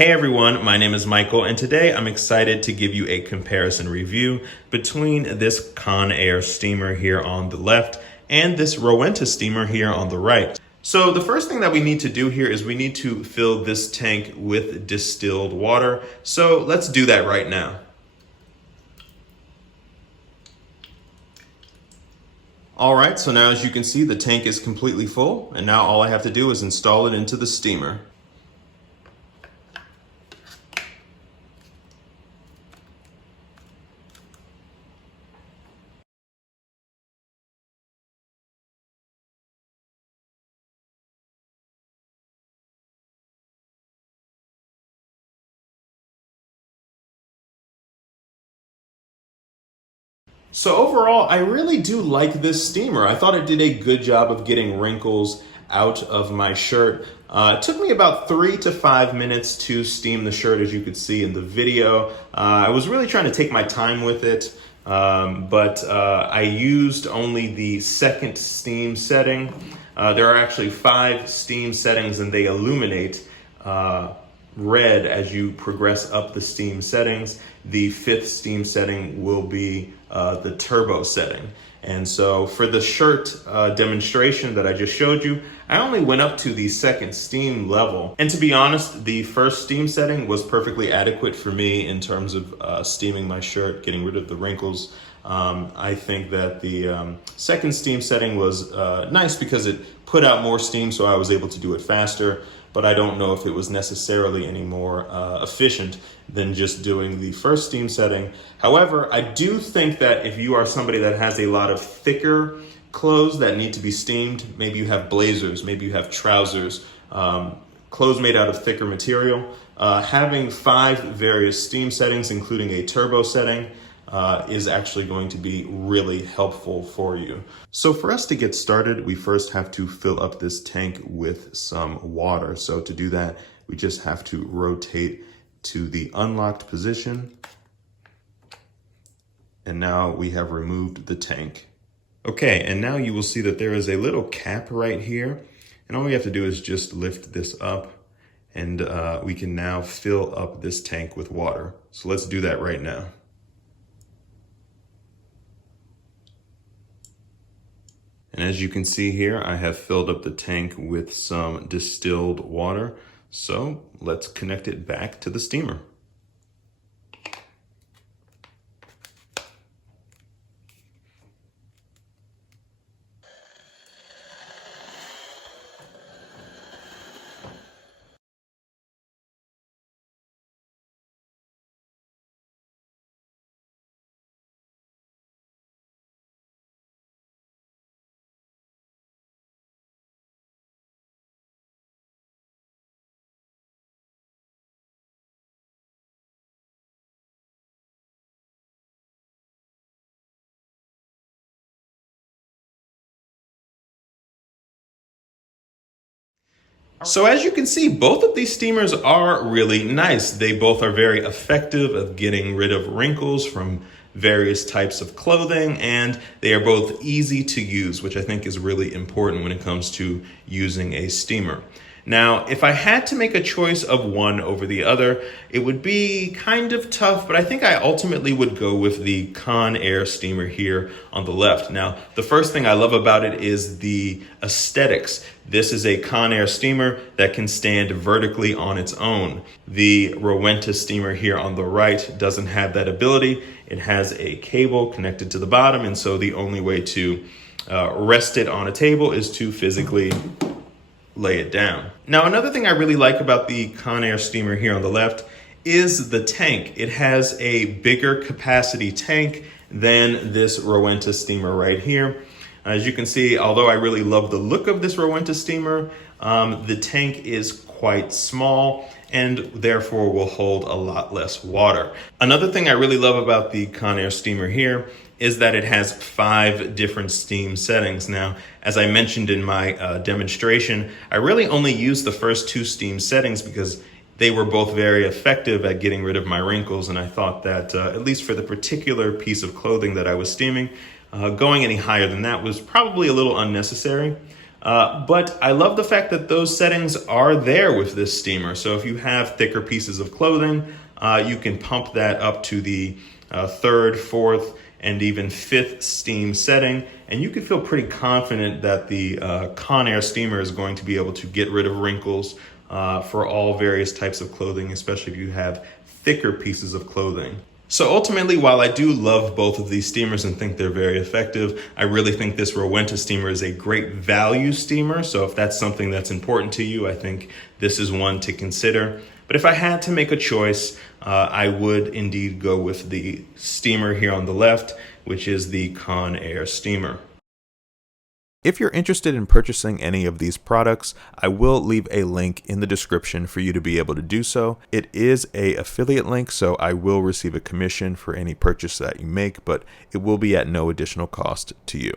Hey everyone, my name is Michael, and today I'm excited to give you a comparison review between this Conair steamer here on the left and this Rowenta steamer here on the right. So the first thing that we need to do here is we need to fill this tank with distilled water. So let's do that right now. All right, so now as you can see, the tank is completely full, and now all I have to do is install it into the steamer. So overall, I really do like this steamer. I thought it did a good job of getting wrinkles out of my shirt. It took me about 3 to 5 minutes to steam the shirt, as you could see in the video. I was really trying to take my time with it, but I used only the second steam setting. There are actually 5 steam settings, and they illuminate red as you progress up the steam settings. The 5th steam setting will be the turbo setting. And so for the shirt demonstration that I just showed you, I only went up to the 2nd steam level. And to be honest, the 1st steam setting was perfectly adequate for me in terms of steaming my shirt, getting rid of the wrinkles. I think that the 2nd steam setting was nice because it put out more steam, so I was able to do it faster. But I don't know if it was necessarily any more efficient than just doing the 1st steam setting. However, I do think that if you are somebody that has a lot of thicker clothes that need to be steamed, maybe you have blazers, maybe you have trousers, clothes made out of thicker material, having 5 various steam settings, including a turbo setting, is actually going to be really helpful for you. So for us to get started, we first have to fill up this tank with some water. So to do that, we just have to rotate to the unlocked position. And now we have removed the tank. Okay, and now you will see that there is a little cap right here. And all we have to do is just lift this up, and we can now fill up this tank with water. So let's do that right now. And as you can see here, I have filled up the tank with some distilled water. So let's connect it back to the steamer. So as you can see, both of these steamers are really nice. They both are very effective at getting rid of wrinkles from various types of clothing, and they are both easy to use, which I think is really important when it comes to using a steamer. Now, if I had to make a choice of one over the other, it would be kind of tough, but I think I ultimately would go with the Conair steamer here on the left. Now, the first thing I love about it is the aesthetics. This is a Conair steamer that can stand vertically on its own. The Rowenta steamer here on the right doesn't have that ability. It has a cable connected to the bottom, and so the only way to rest it on a table is to physically lay it down. Now, another thing I really like about the Conair steamer here on the left is the tank. It has a bigger capacity tank than this Rowenta steamer right here. As you can see, although I really love the look of this Rowenta steamer, the tank is quite small and therefore will hold a lot less water. Another thing I really love about the Conair steamer here is that it has 5 different steam settings. Now, as I mentioned in my demonstration, I really only used the first 2 steam settings because they were both very effective at getting rid of my wrinkles, and I thought that at least for the particular piece of clothing that I was steaming, going any higher than that was probably a little unnecessary. But I love the fact that those settings are there with this steamer. So if you have thicker pieces of clothing, you can pump that up to the third, fourth, and even fifth steam setting. And you can feel pretty confident that the Conair steamer is going to be able to get rid of wrinkles for all various types of clothing, especially if you have thicker pieces of clothing. So ultimately, while I do love both of these steamers and think they're very effective, I really think this Rowenta steamer is a great value steamer. So if that's something that's important to you, I think this is one to consider. But if I had to make a choice, I would indeed go with the steamer here on the left, which is the Conair steamer. If you're interested in purchasing any of these products, I will leave a link in the description for you to be able to do so. It is an affiliate link, so I will receive a commission for any purchase that you make, but it will be at no additional cost to you.